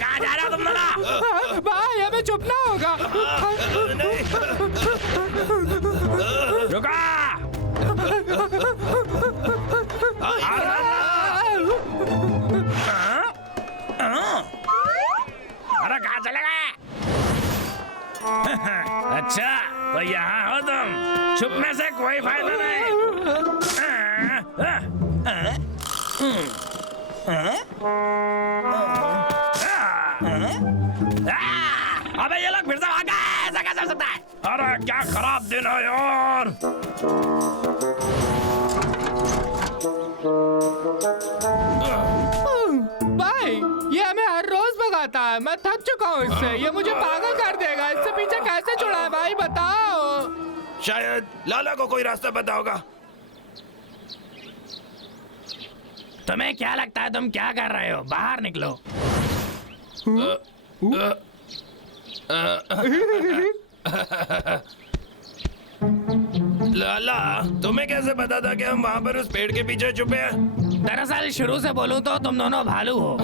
कहाँ जा रहे हो तुम दोनों? भाई हमें चुपना होगा। रुका। अरे कहाँ चले गए? अच्छा तो यहाँ हो तुम, छुपने से कोई फायदा नहीं। अबे ये लोग फिर से आ गए, ऐसा कैसे हो सकता है? अरे क्या खराब दिन है यार। भाई ये हमें हर रोज भगाता है, मैं थक चुका हूँ इससे। ये मुझे पागल कर देगा। इससे पीछे कैसे छुड़ाए भाई बताओ। शायद लाला को कोई रास्ता पता होगा। तुम्हें क्या लगता है तुम क्या कर रहे हो? बाहर निकलो। लाला तुम्हें कैसे पता था कि हम वहाँ पर उस पेड़ के पीछे छुपे हैं? दरअसल शुरू से बोलूं तो तुम दोनों भालू हो।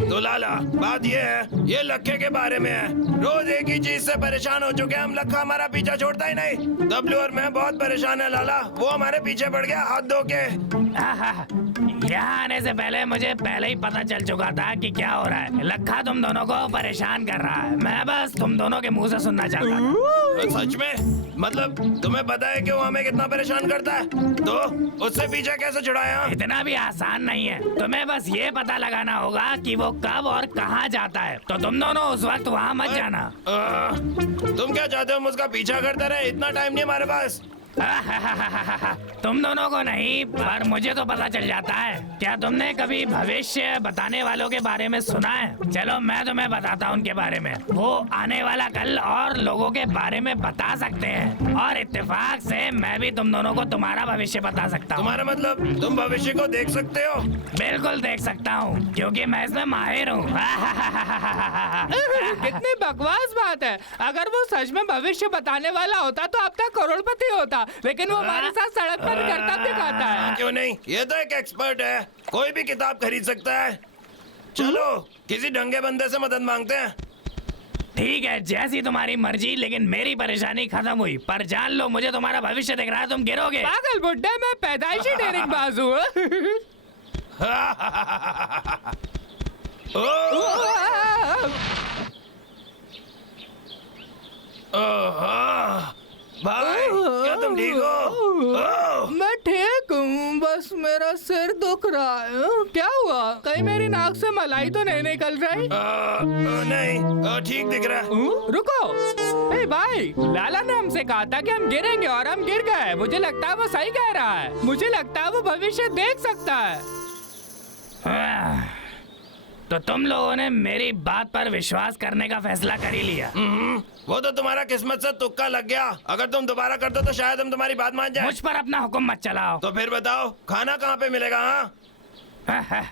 तो लाला बात ये है, ये लक्खे के बारे में है। रोज एक ही चीज से परेशान हो चुके हैं हम। लक्खा हमारा पीछा छोड़ता ही नहीं। डब्लू और मैं बहुत परेशान है लाला। वो हमारे पीछे पड़ गया हाथ धो के। यहाँ आने से पहले मुझे पहले ही पता चल चुका था कि क्या हो रहा है। लक्खा तुम दोनों को परेशान कर रहा है। मैं बस तुम दोनों के मुंह से सुनना चाहता था। सच में? मतलब तुम्हें पता है कि वो हमें कितना परेशान करता है? तो उससे पीछे कैसे छुड़ाया? इतना भी आसान नहीं है। तुम्हें बस ये पता लगाना होगा कि वो कब और कहाँ जाता है। तो तुम दोनों उस वक्त वहाँ मत जाना। तुम क्या चाहते हो? हम उसका पीछा करते रहे? इतना टाइम नहीं हमारे पास। तुम दोनों को नहीं, पर मुझे तो पता चल जाता है। क्या तुमने कभी भविष्य बताने वालों के बारे में सुना है? चलो मैं तुम्हें बताता हूँ उनके बारे में। वो आने वाला कल और लोगों के बारे में बता सकते हैं, और इत्तेफाक से मैं भी तुम दोनों को तुम्हारा भविष्य बता सकता हूँ। तुम्हारा मतलब तुम भविष्य को देख सकते हो? बिल्कुल देख सकता हूँ, क्योंकि मैं इसमें माहिर हूँ। कितनी बकवास बात है। अगर वो सच में भविष्य बताने वाला होता तो अब तक करोड़पति होता, लेकिन वो हमारे साथ सड़क पर करतब दिखाता है। क्यों नहीं? ये तो एक एक्सपर्ट है, कोई भी किताब खरीद सकता है। चलो किसी ढंगे बंदे से मदद मांगते हैं। ठीक है, जैसी तुम्हारी मर्जी, लेकिन मेरी परेशानी खत्म हुई। पर जान लो मुझे तुम्हारा भविष्य दिख रहा है, तुम गिरोगे। पागल बुड्ढे, मैं पैदाइशी डेरिंग बाज हूँ। भाई क्या तुम ठीक हो? मैं ठीक हूँ, बस मेरा सिर दुख रहा है। क्या हुआ? कहीं मेरी नाक से मलाई तो नहीं निकल रही? नहीं, ठीक दिख रहा है। रुको, ए भाई, लाला ने हमसे कहा था कि हम गिरेंगे और हम गिर गए। मुझे लगता है वो सही कह रहा है। मुझे लगता है वो भविष्य देख सकता है। तो तुम लोगों ने मेरी बात पर विश्वास करने का फैसला कर ही लिया। वो तो तुम्हारा किस्मत से तुक्का लग गया। अगर तुम दोबारा कर दो तो शायद हम तुम्हारी बात मान जाए। मुझ पर अपना हुक्म मत चलाओ। तो फिर बताओ खाना कहाँ पे मिलेगा? हाँ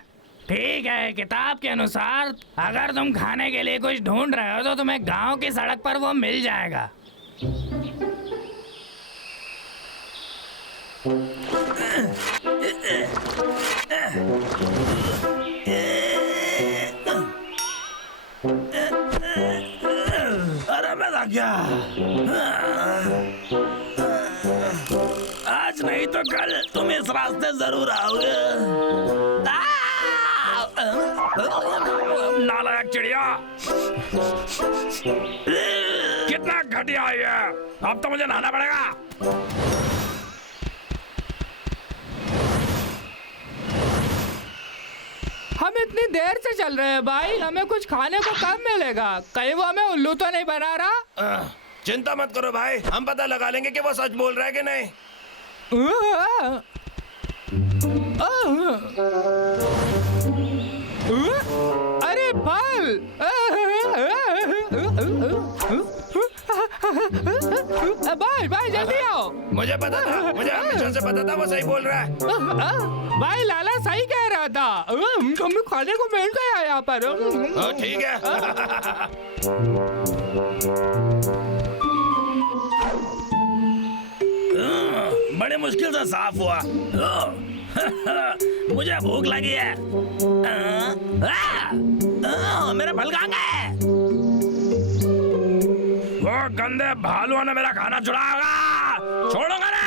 ठीक है, किताब के अनुसार अगर तुम खाने के लिए कुछ ढूंढ रहे हो तो तुम्हें गांव की सड़क पर वो मिल जाएगा। अरे मैं थक गया। आज नहीं तो कल तुम इस रास्ते जरूर आओगे। नालायक चिड़िया, कितना घटिया है ये। अब तो मुझे नहाना पड़ेगा। हम इतनी देर से चल रहे हैं भाई, हमें कुछ खाने को कब मिलेगा? कहीं वो हमें उल्लू तो नहीं बना रहा? चिंता मत करो भाई, हम पता लगा लेंगे कि वो सच बोल रहा है कि नहीं। अरे फल! भाई भाई जल्दी आओ। मुझे पता था, मुझे हमेशा से पता था वो सही बोल रहा है। भाई लाला सही कह रहा था। हमें खाने को मिल गया यहाँ पर। ठीक है। मुश्किल से साफ हुआ। मुझे भूख लगी है। मेरा फल कहाँ गए? वो गंदे भालुओं ने मेरा खाना चुराया होगा। छोड़ूंगा ना।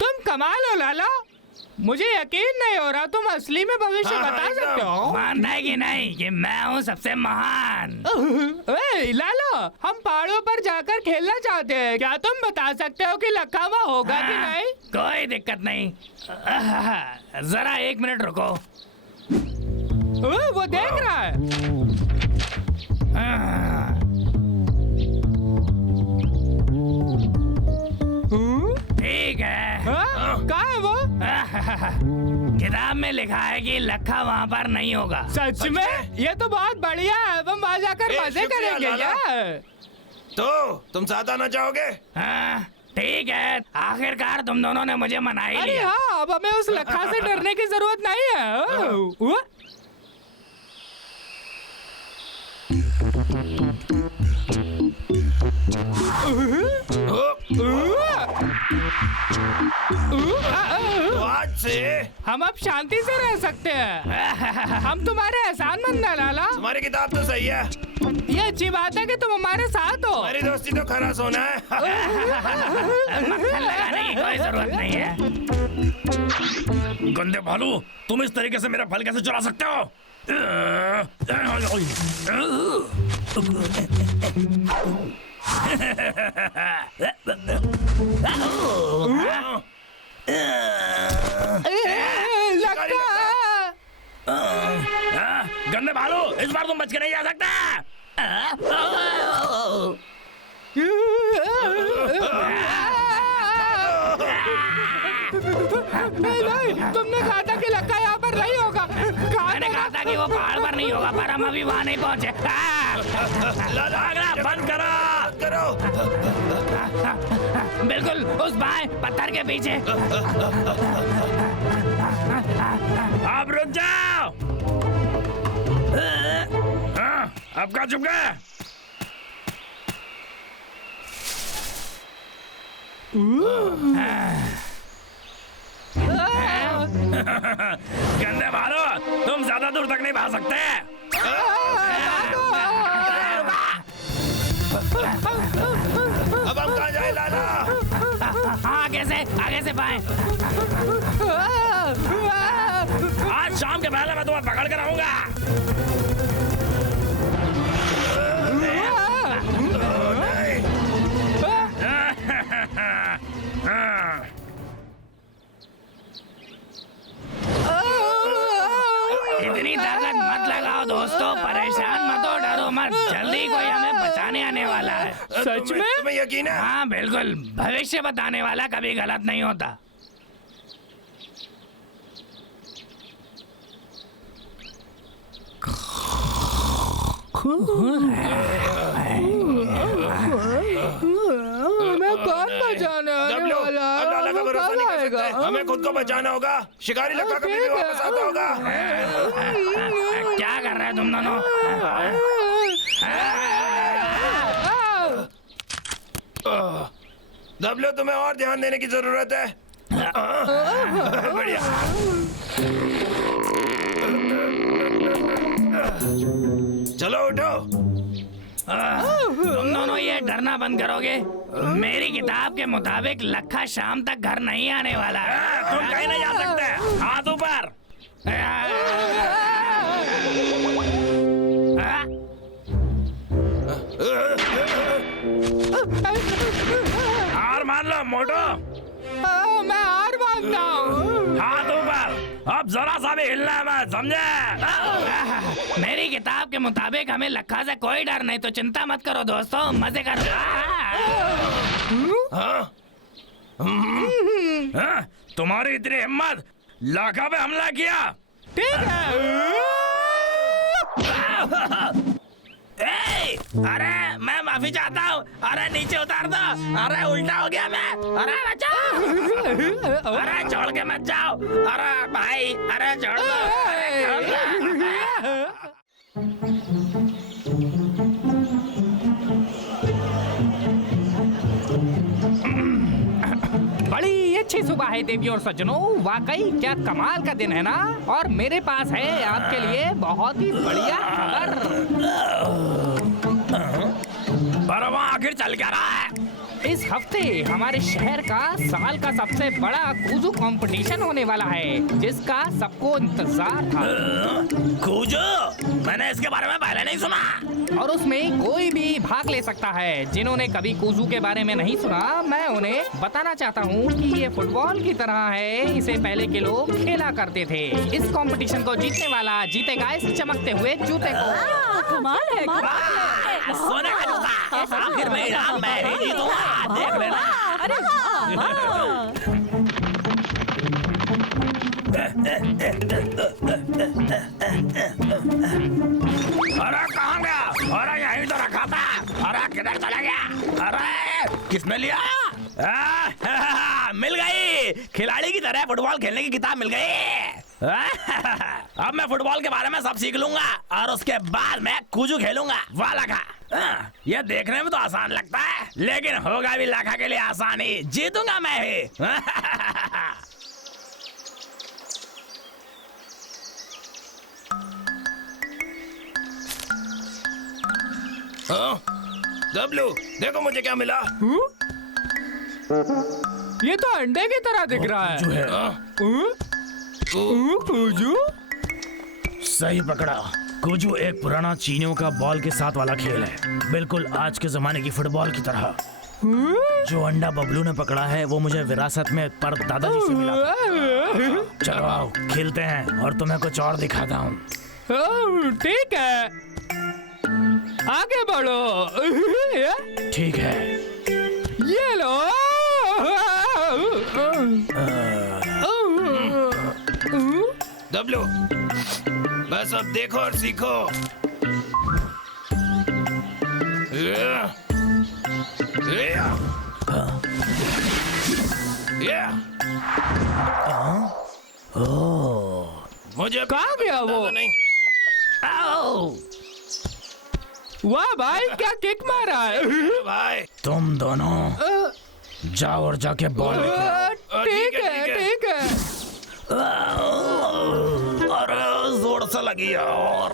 तुम कमाल हो लाला, मुझे यकीन नहीं हो रहा तुम असली में भविष्य बता सकते हो। मानता है कि नहीं कि मैं हूँ सबसे महान? ए, लाला, हम पहाड़ों पर जाकर खेलना चाहते हैं, क्या तुम बता सकते हो कि लखा वहाँ होगा कि नहीं? कोई दिक्कत नहीं। जरा 1 मिनट रुको। वो देख रहा है। ठीक है। कहाँ है वो? किताब में लिखा है कि लखा वहाँ पर नहीं होगा। सच में? ये तो बहुत बढ़िया है, हम वहाँ जाकर मजे शुक्रिया करेंगे लाला। यार। तो तुम साथ आना चाहोगे? हाँ, ठीक है। आखिरकार तुम दोनों ने मुझे मना ही अरे लिया। हाँ, अब हमें उस लखा से डरने की जरूरत नहीं है। तो आज से हम अब शांति से रह सकते हैं। हम तुम्हारे एहसानमंद हैं लाला। तुम्हारी किताब तो सही है। ये अच्छी बात है कि तुम हमारे साथ हो। हमारी दोस्ती तो खरा सोना है। मक्खन लगाने की कोई जरूरत नहीं है। गंदे भालू, तुम इस तरीके से मेरा फल कैसे चुरा सकते हो? गंदे भालू, इस बार तुम बच के नहीं जा सकता। नहीं, तुमने कहा था कि लक्का यहाँ पर नहीं होगा। मैंने कहा था कि वो पहाड़ पर नहीं होगा, पर हम अभी वहाँ नहीं पहुँचे। बंद करो। बिल्कुल उस बाएं पत्थर के पीछे। अब रुक जाओ। अब कहाँ चुप गए? गंदे भालू, तुम ज्यादा दूर तक नहीं भाग सकते। अब हम कहाँ जाए लाला? आगे से बाएं। आज शाम के पहले मैं तुम्हें पकड़ कर आऊंगा। इतनी ताकत मत लगाओ दोस्तों, परेशान मत हो, डरो मत, जल्दी कोई हमें बचाने आने वाला है। सच में? तुम्हें यकीन है? हाँ बिल्कुल, भविष्य बताने वाला कभी गलत नहीं होता। मैं कौन बचाने आने वाला है? अब लाला का भरोसा नहीं कर सकते। आएगा। हमें खुद को बचाना होगा। शिकारी लखा कभी भी वापस आता होगा। क्या कर रहे हैं तुम दोनों? डब्ल्यू, तुम्हें और ध्यान देने की जरूरत है। बढ़िया। चलो उठो। तुम दोनों ये डरना बंद करोगे? मेरी किताब के मुताबिक लखा शाम तक घर नहीं आने वाला है। तुम कहीं नहीं जा सकते। हाथ ऊपर। हार मान लो मोटो। मैं हार मानता हूँ। हाथ ऊपर। अब जरा सा भी हिलना मत, समझे? मेरी किताब के मुताबिक हमें लखा से कोई डर नहीं, तो चिंता मत करो दोस्तों, मजे करो। हाँ? हाँ? तुम्हारी इतनी हिम्मत, लाखा पे हमला किया। ठीक है। ए, अरे मैं माफी चाहता हूँ। अरे नीचे उतार दो। अरे उल्टा हो गया मैं। अरे बचाओ। अरे छोड़ के मत जाओ। अरे भाई, अरे छोड़ दो। अरे छोड़ दो। अच्छी सुबह है देवियों और सज्जनों, वाकई क्या कमाल का दिन है ना। और मेरे पास है आपके लिए बहुत ही बढ़िया खबर। पर वहाँ आखिर चल क्या रहा है? इस हफ्ते हमारे शहर का साल का सबसे बड़ा कूजू कंपटीशन होने वाला है, जिसका सबको इंतजार था। कूजू? मैंने इसके बारे में पहले नहीं सुना। और उसमें कोई भी भाग ले सकता है। जिन्होंने कभी कूजू के बारे में नहीं सुना, मैं उन्हें बताना चाहता हूँ कि ये फुटबॉल की तरह है। इसे पहले के लोग खेला करते थे। इस कंपटीशन को जीतने वाला जीतेगा इस चमकते हुए जूते को। कमाल है, कमाल है। सोने का जूता। आखिर में इनाम मैं ही जीतूंगा। देख लेना। अरे वाह, वाह। अरे कहाँ गया? अरे यहीं तो रखा था। अरे किधर चला गया? अरे किसने लिया? मिल गई। खिलाड़ी की तरह फुटबॉल खेलने की किताब मिल गई। अब मैं फुटबॉल के बारे में सब सीख लूंगा और उसके बाद मैं कूजू खेलूंगा। वाह लखा, ये देखने में तो आसान लगता है, लेकिन होगा भी लखा के लिए आसान ही। जीतूंगा मैं ही। डब्लू, देखो मुझे क्या मिला। ये तो अंडे की तरह दिख रहा है। जो है कूजू? सही पकड़ा। कूजू एक पुराना चीनियों का बॉल के साथ वाला खेल है, बिल्कुल आज के जमाने की फुटबॉल की तरह। जो अंडा बबलू ने पकड़ा है वो मुझे विरासत में पर दादाजी से मिला था। चलो आओ खेलते हैं और तुम्हें कुछ और दिखाता हूँ। ठीक है, आगे बढ़ो। ठीक है। ये लो। डब्लू, बस अब देखो और सीखो। मुझे कहाँ गया वो? नहीं। आओ वाह भाई, क्या किक मारा है। भाई तुम दोनों जाओ और जाके बॉल लेके आओ। ठीक है, ठीक है। अरे जोर से लगी और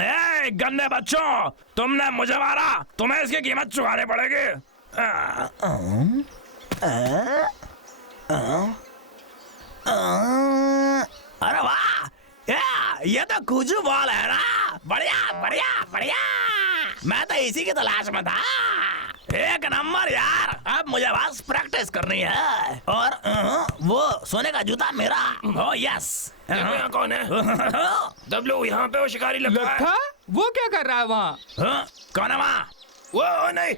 ए, गंदे बच्चों, तुमने मुझे मारा, तुम्हें इसकी कीमत चुकानी पड़ेगी। अरे वाह, ये तो कूजू बॉल है ना। बढ़िया बढ़िया बढ़िया, मैं तो इसी की तलाश में था। एक नंबर यार। अब मुझे बस प्रैक्टिस करनी है। और वो सोने का जूता मेरा। Oh yes. देखो यहाँ कौन है। डब्लू, यहाँ पे वो शिकारी लगता है। लखा, वो क्या कर रहा है वहाँ? कौन है वहाँ? वो नहीं।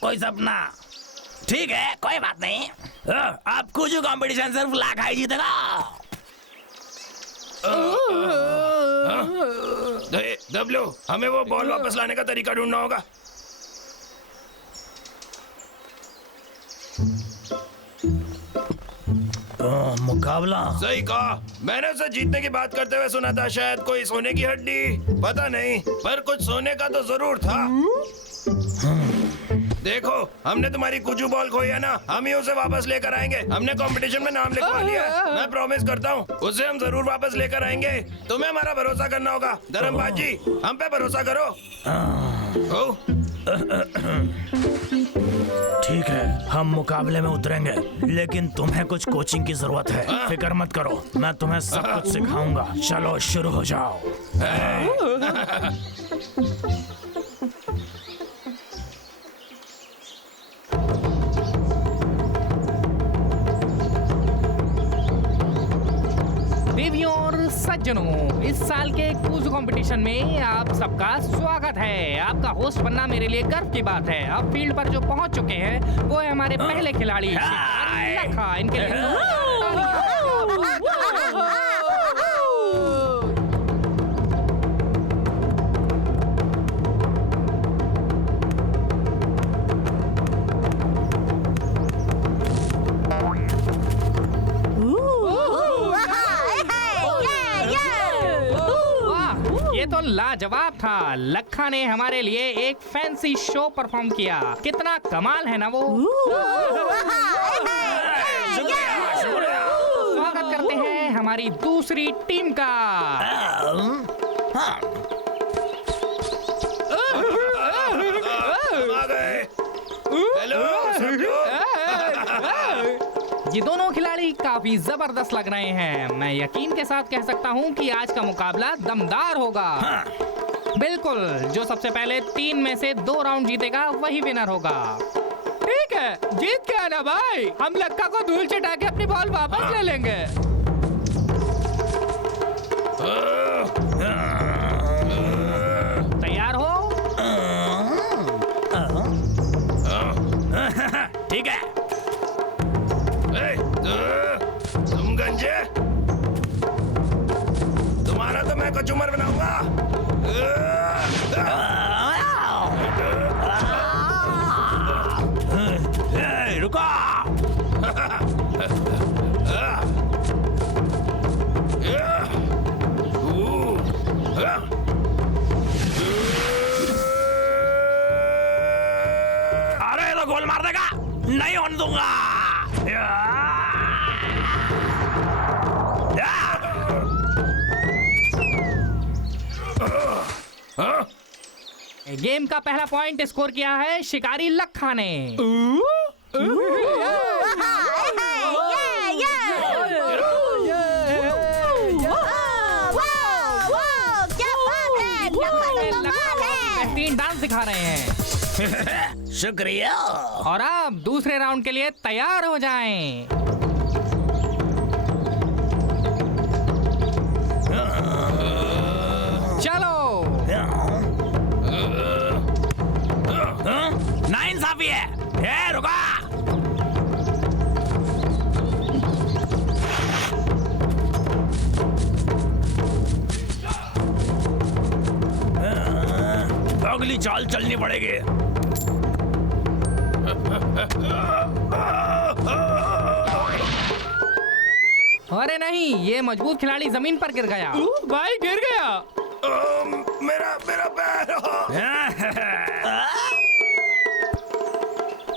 कोई सपना। ठीक है, कोई बात नहीं। अब कूजू कंपटीशन सिर्फ लाखा ही जीतेगा। डब्लू, हमें वो बॉल वापस लाने का तरीका ढूंढना होगा। मुकाबला। सही कहा। मैंने उसे जीतने की बात करते हुए सुना था, शायद कोई सोने की हड्डी, पता नहीं, पर कुछ सोने का तो जरूर था। देखो, हमने तुम्हारी कुजू बॉल खोई है ना, हम ही उसे वापस लेकर आएंगे। हमने कंपटीशन में नाम लिखवा लिया है। मैं प्रॉमिस करता हूँ उसे हम जरूर वापस लेकर आएंगे। तुम्हें हमारा भरोसा करना होगा। धर्मपाल जी, हम पे भरोसा करो। ठीक है, हम मुकाबले में उतरेंगे, लेकिन तुम्हें कुछ कोचिंग की जरूरत है। फिक्र मत करो, मैं तुम्हें सब कुछ सिखाऊंगा। चलो शुरू हो जाओ। देवियों और सज्जनों, इस साल के कूजू कंपटीशन में आप सबका स्वागत है। आपका होस्ट बनना मेरे लिए गर्व की बात है। अब फील्ड पर जो पहुंच चुके हैं वो है हमारे पहले खिलाड़ी लखा। इनके लिए वाह, ये तो लाजवाब था। लखा ने हमारे लिए एक फैंसी शो परफॉर्म किया। कितना कमाल है ना वो। स्वागत करते हैं हमारी दूसरी टीम का। आ गए। हेलो समझो। ये दोनों खिलाड़ी काफी जबरदस्त लग रहे हैं। मैं यकीन के साथ कह सकता हूँ कि आज का मुकाबला दमदार होगा। बिल्कुल, जो सबसे पहले 3 में से 2 राउंड जीतेगा वही विनर होगा। ठीक है, जीत के आना भाई। हम लक्का को धूल चटा के अपनी बॉल वापस ले लेंगे। तैयार हो? ठीक है। तुम गंजे, तुम्हारा तो मैं कचूमर बनाऊंगा। रुको। अरे ये तो गोल मार देगा, नहीं होने दूंगा। गेम का पहला पॉइंट स्कोर किया है शिकारी लखा ने। बेहतरीन डांस दिखा रहे हैं। शुक्रिया। और अब दूसरे राउंड के लिए तैयार हो जाएं। चलो। नाइंसाफी है। ए, रुका। अगली चाल चलनी पड़ेगी। अरे नहीं, ये मजबूत खिलाड़ी जमीन पर गिर गया। भाई गिर गया। मेरा मेरा पैर।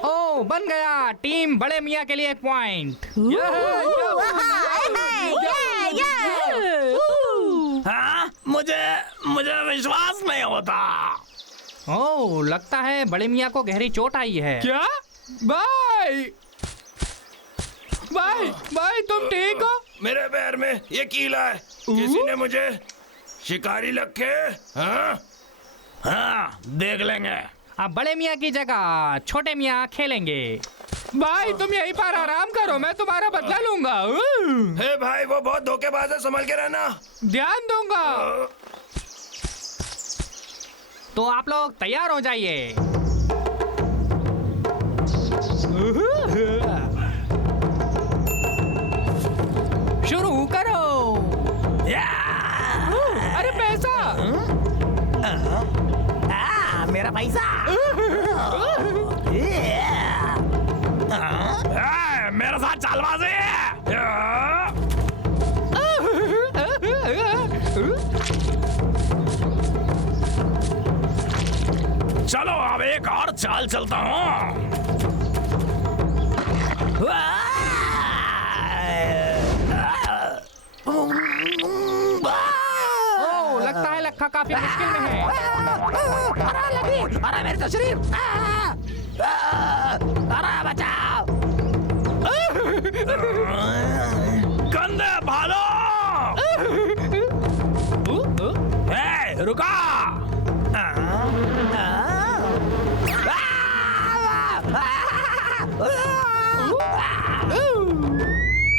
ओ, बन गया। टीम बड़े मियाँ के लिए 1 पॉइंट। हाँ, मुझे विश्वास नहीं होता। ओ, लगता है बड़े मियाँ को गहरी चोट आई है। क्या? भाई तुम ठीक हो? मेरे पैर में ये कीला है। किसी ने मुझे शिकारी लखे। हाँ, देख लेंगे। अब बड़े मियाँ की जगह छोटे मियाँ खेलेंगे। भाई तुम यहीं पर आराम करो, मैं तुम्हारा बदला लूंगा। हे भाई, वो बहुत धोखेबाज है, संभल के रहना। ध्यान दूंगा। तो आप लोग तैयार हो जाइए। शुरू करो। अरे पैसा। मेरा पैसा। मेरे साथ चालबाजी। चलो अब एक और चाल चलता हूँ। ओ, लगता है लखा काफी मुश्किल में है। अरे मेरे तो शरीर। अरे बचाओ। गंदे भालो। रुका।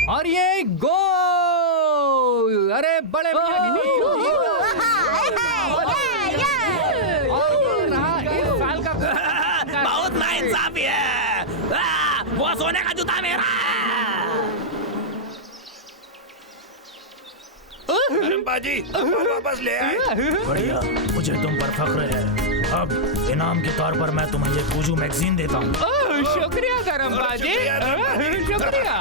और ये गोल। अरे बड़े मियां की टीम जीत गई। और ये रहा इस साल का बहुत नाइंसाफी है। वो सोने का जूता मेरा है। बाजी, बॉल वापस ले आए। बढ़िया, मुझे तुम पर फख्र है। अब इनाम के तौर पर मैं तुम्हें ये कूजू मैगजीन देता हूँ। शुक्रिया धर्मबाजी। शुक्रिया धर्मबाजी। शुक्रिया।